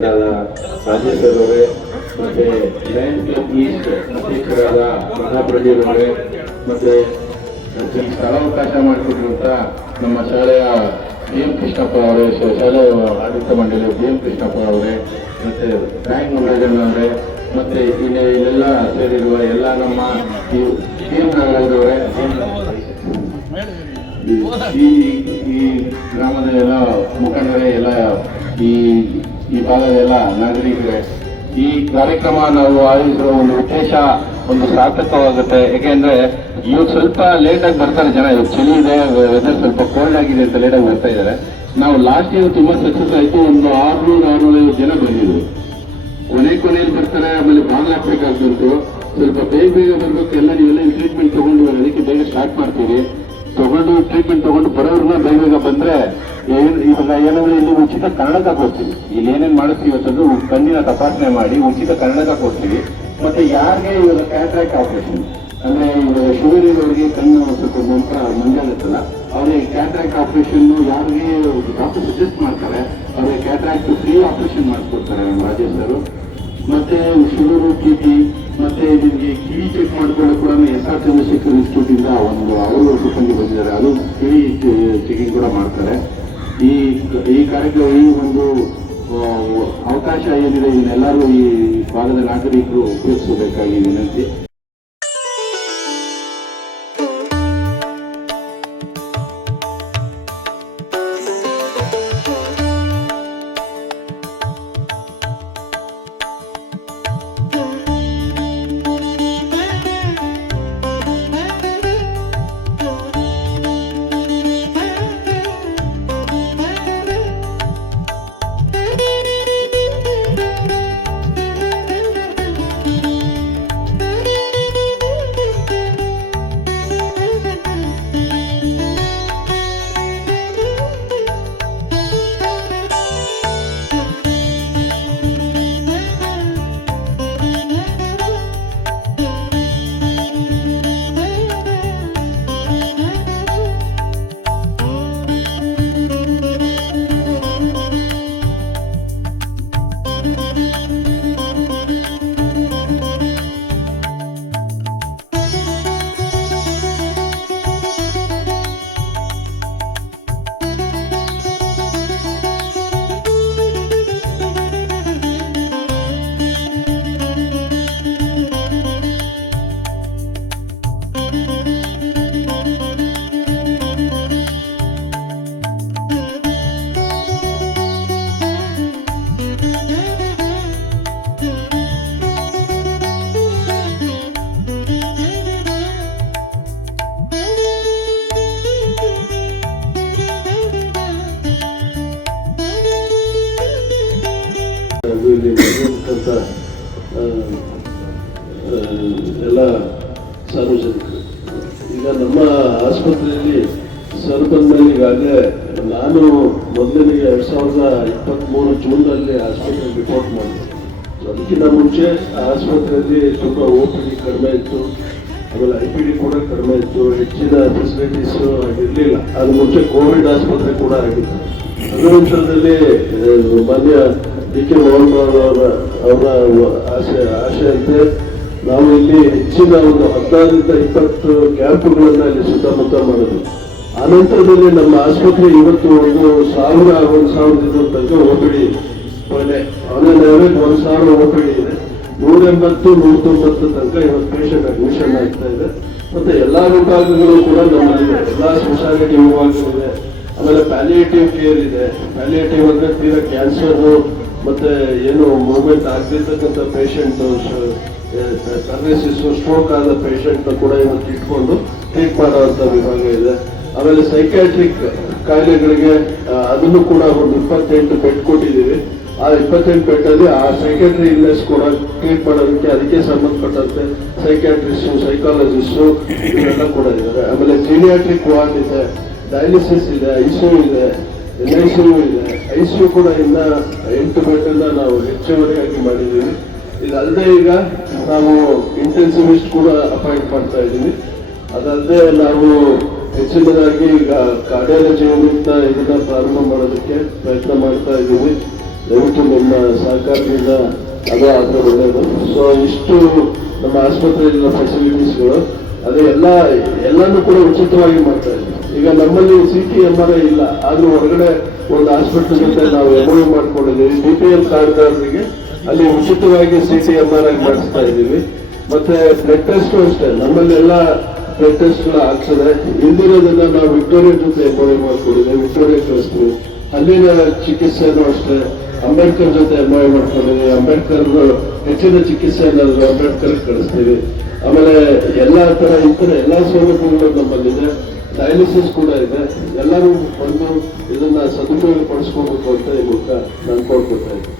ರಾಜೇಶ್ ಅವರೇ ಮತ್ತೆ Lions club East ಅಧ್ಯಕ್ಷರಾದ ಮಹಾಪ್ರದೀಪ್ ಅವರೇ ಮತ್ತೆ ಸ್ಥಳಾವಕಾಶ ಮಾಡಿಕೊಟ್ಟಿರುವಂತ ನಮ್ಮ ಶಾಲೆಯ BM ಕೃಷ್ಣಪ್ಪ ಅವರೇ, ಶಾಲೆಯ ಆಡಳಿತ ಮಂಡಳಿ BM ಕೃಷ್ಣಪ್ಪ ಅವರೇ, ಮತ್ತೆ ಬ್ಯಾಂಕ್ ಮುರುಳೇಶನ್ ಅವರೇ, ಮತ್ತೆ ಇಲ್ಲೆಲ್ಲ ಸೇರಿರುವ ಎಲ್ಲ ನಮ್ಮ BM ನಾಗರಾಜ್ ಅವರೇ, ಈ ಗ್ರಾಮದ ಎಲ್ಲ ಮುಖಂಡರೇ, ಎಲ್ಲ ಈ ಭಾಗದ ಎಲ್ಲ ನಾಗರಿಕರೇ, ಈ ಕಾರ್ಯಕ್ರಮ ನಾವು ಆಯೋಜಿಸುವ ಒಂದು ಉದ್ದೇಶ ಒಂದು ಸಾರ್ಥಕವಾಗುತ್ತೆ. ಯಾಕೆಂದ್ರೆ ಇವಾಗ ಸ್ವಲ್ಪ ಲೇಟ್ ಆಗಿ ಬರ್ತಾರೆ ಜನ. ಇವಾಗ ಚಳಿ ಇದೆ, ವೆದರ್ ಸ್ವಲ್ಪ ಕೋಲ್ಡ್ ಆಗಿದೆ ಅಂತ ಲೇಟ್ ಆಗಿ ಬರ್ತಾ ಇದ್ದಾರೆ. ನಾವು ಲಾಸ್ಟ್ ಇಯರ್ ತುಂಬಾ ಸಕ್ಸಸ್ ಆಯ್ತು. ಒಂದು 600-650 ಜನ ಬಂದಿದ್ರು. ಕೊನೆಯಲ್ಲಿ ಬರ್ತಾರೆ, ಆಮೇಲೆ ಬಾಗ್ಲಾಕ್ಬೇಕಾಗ್ತಂತು. ಸ್ವಲ್ಪ ಬೇಗ ಬರ್ಬೇಕು. ಎಲ್ಲ ನೀವೆಲ್ಲ ಟ್ರೀಟ್ಮೆಂಟ್ ತಗೊಂಡು ಅದಕ್ಕೆ ಬೇಗ ಸ್ಟಾರ್ಟ್ ಮಾಡ್ತೀವಿ. ಟ್ರೀಟ್ಮೆಂಟ್ ತಗೊಂಡು ಬರೋರ್ನ ಬೇಗ ಬಂದ್ರೆ ಇವಾಗ ಏನಂದ್ರೆ ಇಲ್ಲಿ ಉಚಿತ ಕನ್ನಡಕ ಕೊಡ್ತೀವಿ. ಇಲ್ಲಿ ಏನೇನ್ ಮಾಡುತ್ತೀವಿ ಅಂತಂದ್ರೆ ಕಣ್ಣಿನ ತಪಾಸಣೆ ಮಾಡಿ ಉಚಿತ ಕನ್ನಡಕ ಕೊಡ್ತೀವಿ. ಮತ್ತೆ ಯಾರಿಗೆ ಇವಾಗ ಕ್ಯಾಟ್ರಾಕ್ಟ್ ಆಪರೇಷನ್ ಅಂದ್ರೆ ಇವಾಗ ಶುಗರ್ ಇರೋರಿಗೆ ಕಣ್ಣು ಸ್ವಲ್ಪ ಮಂಜಾಗುತ್ತಲ್ಲ, ಅವ್ರಿಗೆ ಕ್ಯಾಟ್ರಾಕ್ಟ್ ಆಪರೇಷನ್ ಯಾರಿಗೆ ಡಾಕ್ಟರ್ ಸಜೆಸ್ಟ್ ಮಾಡ್ತಾರೆ ಅವ್ರಿಗೆ ಕ್ಯಾಟ್ರಾಕ್ಟ್ ಫ್ರೀ ಆಪರೇಷನ್ ಮಾಡಿಸ್ಕೊಡ್ತಾರೆ ನಮ್ಮ ರಾಜೇಶ್ ಸರ್. ಮತ್ತೆ ಶುಗರು, TB ಮತ್ತೆ ನಿಮಗೆ ಕಿವಿ ಚೆಕ್ ಮಾಡ್ಕೊಳ್ಳೋಕೆ ಕೂಡ SR ಚಂದ್ರಶೇಖರ್ ಇನ್ಸ್ಟಿಟ್ಯೂಟ್ ಇಂದ ಅವರು ಸಿಬ್ಬಂದಿ ಬಂದಿದ್ದಾರೆ. ಅದು ಕಿವಿ ಚೆಕಿಂಗ್ ಕೂಡ ಮಾಡ್ತಾರೆ. ಈ ಕಾರ್ಯಕ್ರಮ, ಈ ಒಂದು ಅವಕಾಶ ಏನಿದೆ ಇದನ್ನೆಲ್ಲರೂ ಈ ಭಾಗದ ನಾಗರಿಕರು ಉಪಯೋಗಿಸಬೇಕಾಗಿ ವಿನಂತಿ. ಇಲ್ಲಿ ನಡೆಯುವಂಥ ಎಲ್ಲ ಸಾರ್ವಜನಿಕರು ಈಗ ನಮ್ಮ ಆಸ್ಪತ್ರೆಯಲ್ಲಿ ಸರ್ ಬಂದ್ಮೇಲೆ ಈಗಾಗಲೇ ನಾನು ಮೊದಲನೇ 2023 ಜೂನ್ನಲ್ಲಿ ಆಸ್ಪತ್ರೆಗೆ ರಿಪೋರ್ಟ್ ಮಾಡಿದೆ. ಅದಕ್ಕಿಂತ ಮುಂಚೆ ಆಸ್ಪತ್ರೆಯಲ್ಲಿ ತುಂಬ OPD ಕಡಿಮೆ ಇತ್ತು, ಆಮೇಲೆ IPD ಕೂಡ ಕಡಿಮೆ ಇತ್ತು, ಹೆಚ್ಚಿನ ಫೆಸಿಲಿಟೀಸು ಇರಲಿಲ್ಲ. ಅದು ಮುಂಚೆ ಕೋವಿಡ್ ಆಸ್ಪತ್ರೆ ಕೂಡ ಆಗಿತ್ತು. ಅದರ ನಂತರದಲ್ಲಿ ಮಾನ್ಯ DK ಮೋಹನ್ ಅವರ ಆಶೆಯಂತೆ ನಾವು ಇಲ್ಲಿ ಹೆಚ್ಚಿನ ಒಂದು 16-20 ಕ್ಯಾಂಪ್ಗಳನ್ನು ಇಲ್ಲಿ ಸುತ್ತಮುತ್ತ ಮಾಡಿದ್ವಿ. ಆನಂತರದಲ್ಲಿ ನಮ್ಮ ಆಸ್ಪತ್ರೆ ಇವತ್ತು 1,000 ತನಕ OPD ಇದೆ. ಆನ್ಲೈನ್ 1,000 OPD ಇದೆ. 180-190 ತನಕ ಇವತ್ತು ಪೇಷಂಟ್ ಅಡ್ಮಿಷನ್ ಆಗ್ತಾ ಇದೆ. ಮತ್ತೆ ಎಲ್ಲಾ ವಿಭಾಗಗಳು ಕೂಡ ನಮ್ಮಲ್ಲಿದೆ. ಎಲ್ಲಾ ಸ್ಪೆಷಾಲಿಟಿ ವಿಭಾಗಗಳಿದೆ. ಆಮೇಲೆ ಪ್ಯಾಲಿಯೇಟಿವ್ ಕೇರ್ ಇದೆ. ಪ್ಯಾಲಿಯೇಟಿವ್ ಅಂದ್ರೆ ತೀರಾ ಕ್ಯಾನ್ಸರ್ ಮತ್ತೆ ಏನು ಮೂವ್ಮೆಂಟ್ ಆಗದಿರ್ತಕ್ಕಂಥ ಪೇಷಂಟ್, ಪ್ಯಾರಾಲಿಸಿಸ್, ಸ್ಟ್ರೋಕ್ ಆದ ಪೇಷಂಟ್ ಕೂಡ ಇವತ್ತು ಇಟ್ಕೊಂಡು ಟ್ರೀಟ್ ಮಾಡುವಂತ ವಿಭಾಗ ಇದೆ. ಆಮೇಲೆ ಸೈಕ್ಯಾಟ್ರಿಕ್ ಕಾಯಿಲೆಗಳಿಗೆ ಅದನ್ನು ಕೂಡ ಒಂದು 28 ಬೆಡ್ ಕೊಟ್ಟಿದ್ದೀವಿ. ಆ 28 ಬೆಡ್ ಅಲ್ಲಿ ಆ ಸೈಕ್ಯಾಟ್ರಿ ಇಲ್ನೆಸ್ ಕೂಡ ಟ್ರೀಟ್ ಮಾಡೋದಕ್ಕೆ ಅದಕ್ಕೆ ಸಂಬಂಧಪಟ್ಟಂತೆ ಸೈಕ್ಯಾಟ್ರಿಸ್ಟು, ಸೈಕಾಲಜಿಸ್ಟು ಇವೆಲ್ಲ ಕೂಡ ಇದ್ದಾರೆ. ಆಮೇಲೆ ಜೀನಿಯಾಟ್ರಿಕ್ ವಾರ್ಡ್ ಇದೆ, ಡಯಾಲಿಸಿಸ್ ಇದೆ, ICU ಇದೆ, NICU ಇದೆ. ICU ಕೂಡ ಇನ್ನ 8 ಬೆಡ್ ನಾವು ಹೆಚ್ಚುವರಿಯಾಗಿ ಮಾಡಿದ್ದೀವಿ. ಇದಲ್ಲದೆ ಈಗ ನಾವು ಇಂಟೆನ್ಸಿವಿಸ್ಟ್ ಕೂಡ ಅಪಾಯಿಂಟ್ ಮಾಡ್ತಾ ಇದ್ದೀವಿ. ಅದಲ್ಲದೆ ನಾವು ಹೆಚ್ಚಿನದಾಗಿ ಈಗ ಕಾರ್ಡಿಯಾಲಜಿ ಯೂನಿಟ್ ಇದನ್ನ ಪ್ರಾರಂಭ ಮಾಡೋದಕ್ಕೆ ಪ್ರಯತ್ನ ಮಾಡ್ತಾ ಇದ್ದೀವಿ. ದಯವಿಟ್ಟು ನಿಮ್ಮ ಸಹಕಾರದಿಂದ ಅದು ಆದರೆ ಒಳ್ಳೆಯದು. ಸೊ ಇಷ್ಟು ನಮ್ಮ ಆಸ್ಪತ್ರೆಯಲ್ಲಿನ ಫೆಸಿಲಿಟೀಸ್ಗಳು ಅದೇ ಎಲ್ಲಾನು ಕೂಡ ಉಚಿತವಾಗಿ ಮಾಡ್ತಾ ಇದ್ದೀವಿ. ಈಗ ನಮ್ಮಲ್ಲಿ CT/MRI ಇಲ್ಲ, ಆದ್ರೂ ಹೊರಗಡೆ ಒಂದು ಹಾಸ್ಪಿಟಲ್ ಜೊತೆ ನಾವು MOU ಮಾಡ್ಕೊಂಡಿದ್ದೀವಿ. BPL ಕಾರ್ಡ್ದಾರರಿಗೆ ಅಲ್ಲಿ ಉಚಿತವಾಗಿ CT/MRI ಮಾಡಿಸ್ತಾ ಇದ್ದೀವಿ. ಮತ್ತೆ ಬ್ಲಡ್ ಟೆಸ್ಟ್ ಅಷ್ಟೇ, ನಮ್ಮಲ್ಲಿ ಎಲ್ಲ ಬ್ಲಡ್ ಟೆಸ್ಟ್ಗಳು ಆಗ್ತದೆ. ಇಂದಿರೋದನ್ನ ನಾವು ವಿಕ್ಟೋರಿಯಾ ಜೊತೆ MOU ಮಾಡ್ಕೊಂಡಿದ್ದೀವಿ, ವಿಕ್ಟೋರಿಯಾ ಕಳಿಸ್ತೀವಿ. ಅಲ್ಲಿನ ಚಿಕಿತ್ಸೆನೂ ಅಷ್ಟೇ ಅಂಬೇಡ್ಕರ್ ಜೊತೆ MOU ಮಾಡ್ಕೊಂಡಿದ್ದೀವಿ. ಅಂಬೇಡ್ಕರ್ ಹೆಚ್ಚಿನ ಚಿಕಿತ್ಸೆ ಏನಾದ್ರು ಅಂಬೇಡ್ಕರ್ ಕಳಿಸ್ತೀವಿ. ಆಮೇಲೆ ಎಲ್ಲಾ ತರ ಇತರ ಎಲ್ಲಾ ಸೌಲಭ್ಯಗಳು ನಮ್ಮಲ್ಲಿದೆ. ಡಯಾಲಿಸಿಸ್ ಕೂಡ ಇದೆ. ಎಲ್ಲರೂ ಬಂದು ಇದನ್ನ ಸದುಪಯೋಗ ಪಡಿಸ್ಕೋಬೇಕು ಅಂತ ಈ ಮೂಲಕ ನಾನು ಕೋರ್ಕೊಳ್ತಾ ಇದ್ದೀನಿ.